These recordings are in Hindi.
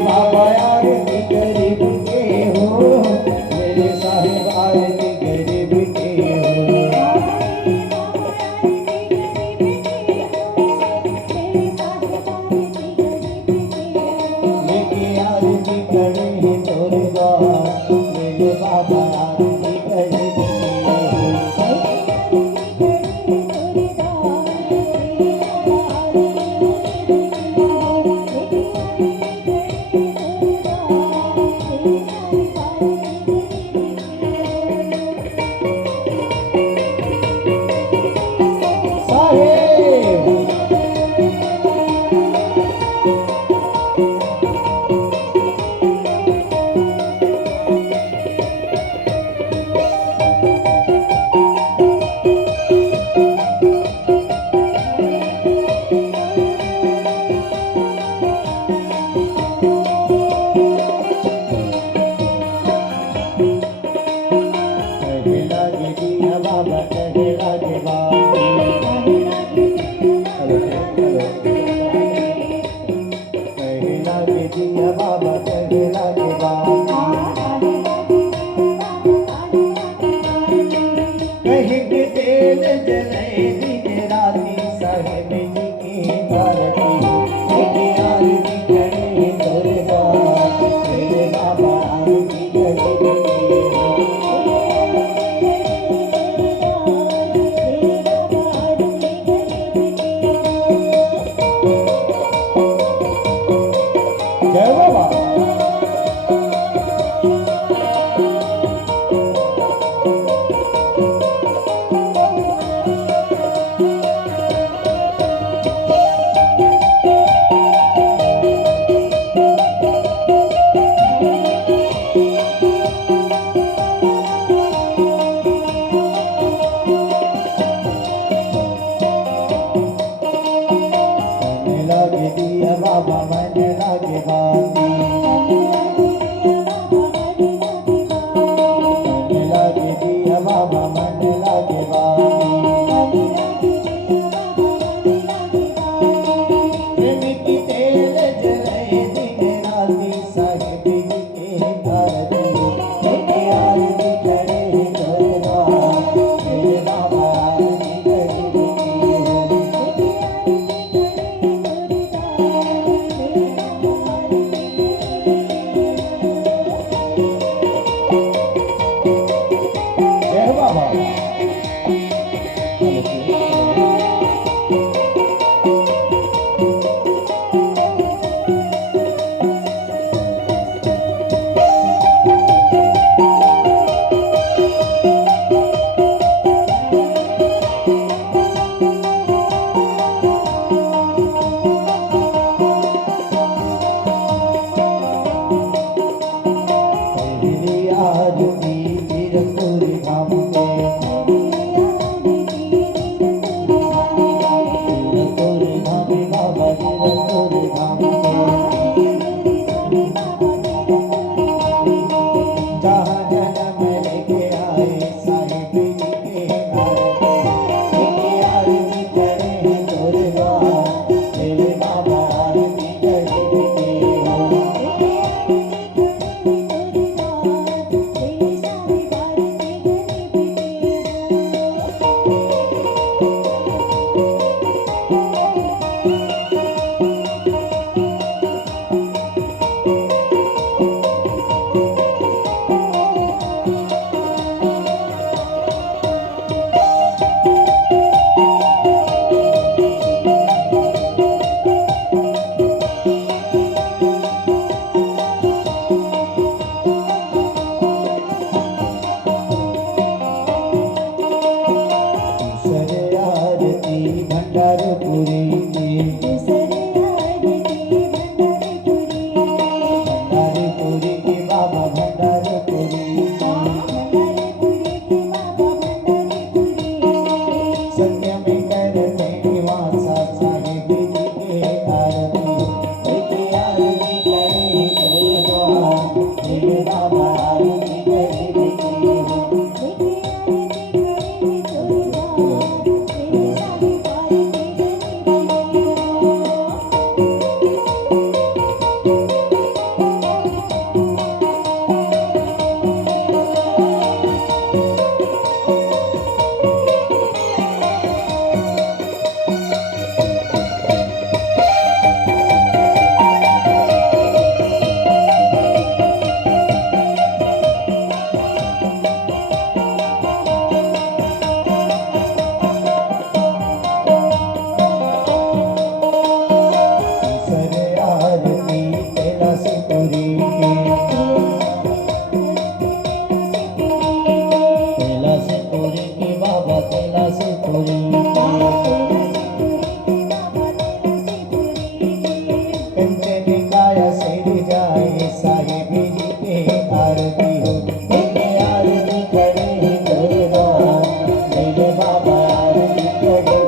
बाबा आरती गरीब के हो, मेरे साहिब आरती गरीब के हो। लेके आरती करे हैं तोरे द्वार, मेरे बाबा आरती गरीब के हो। बाबा चढ़ला के कहीं के तेल जले दिन राती साहेब जी की आरती लेके आरती करे दरबार मेरे बाबा आरती करे। जय बाबा लगे दिया बाबा मन लगे बाती लगे दिया बाबा मन लगे बाती प्रेम की तेल जले दिन राती साहिब जी के आरती लेके आरती करे दरबार मेरे बाबा आरती करे। कंचन काया सिर जाए साहिब जी के आरती हो मेरे आरती करे दरबार मेरे बाबा आरती करे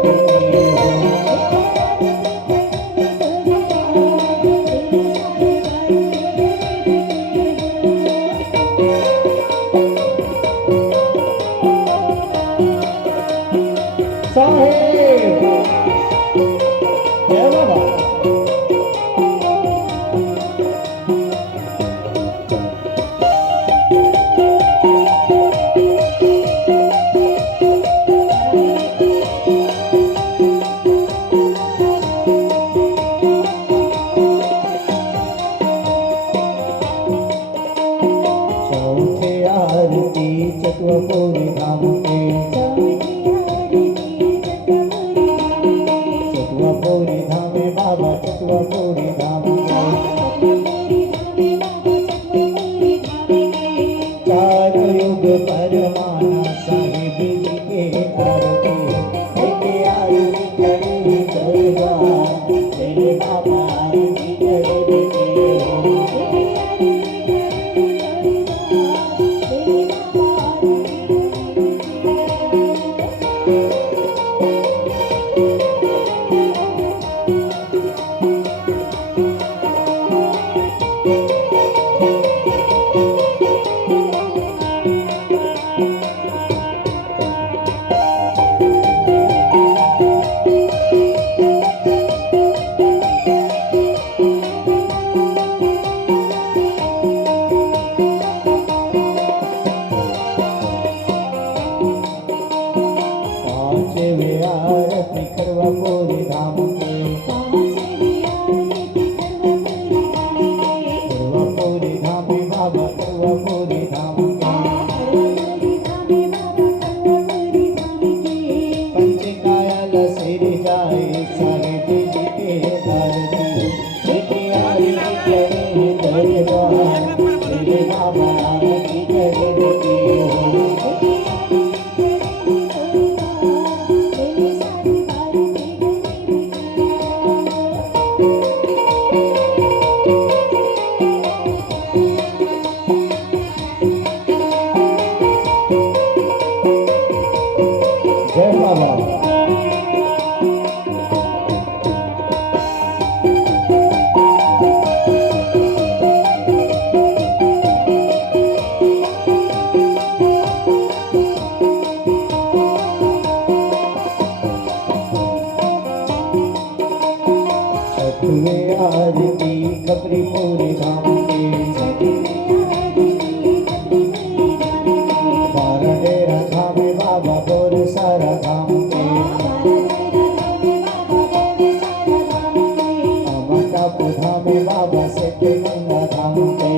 साहेब जय बाबा चौथे आरती चतुर्पुरी धाम के चतुर्पुरी धाम में बाबा चतुर्पुरी धाम चार युग परमाना साहिब जी के आरती के आरती करे दरबार तेरे बाबा आरती करे पांचवें आरती खरवापुरी धाम के खरवापुरी धाम में बाबा खरवापुरी धाम पंचकायल सिर जाए साहिब जी के आरती के आरती करे दरबार मेरे बाबा आरती करे जय बाबा छठवें आरती खपरीपुरी धाम के बारडेरा धाम में बाबा बोर सारा धाम के अमरटापू धाम में बाबा सेठ गंगा धाम के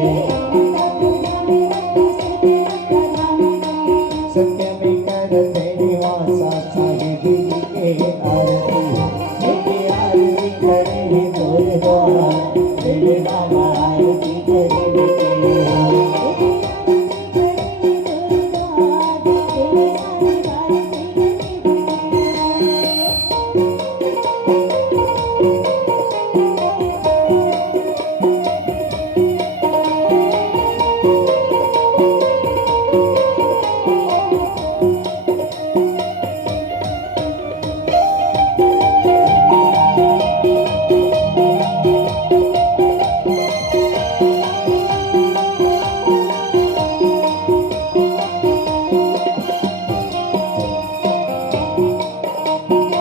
सत्यमी करते निवासा साहिब जी के आरती के आरती करे दरबार मेरे बाबा आरती करे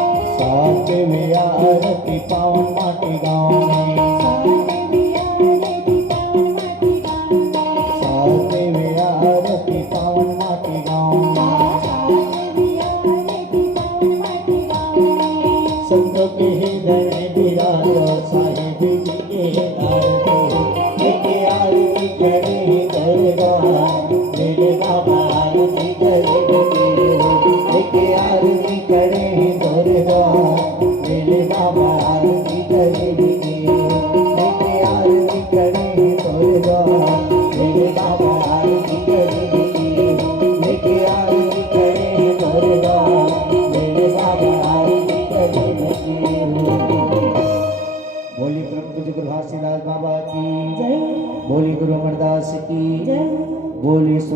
सातवें आरती पावन माटी गाँव में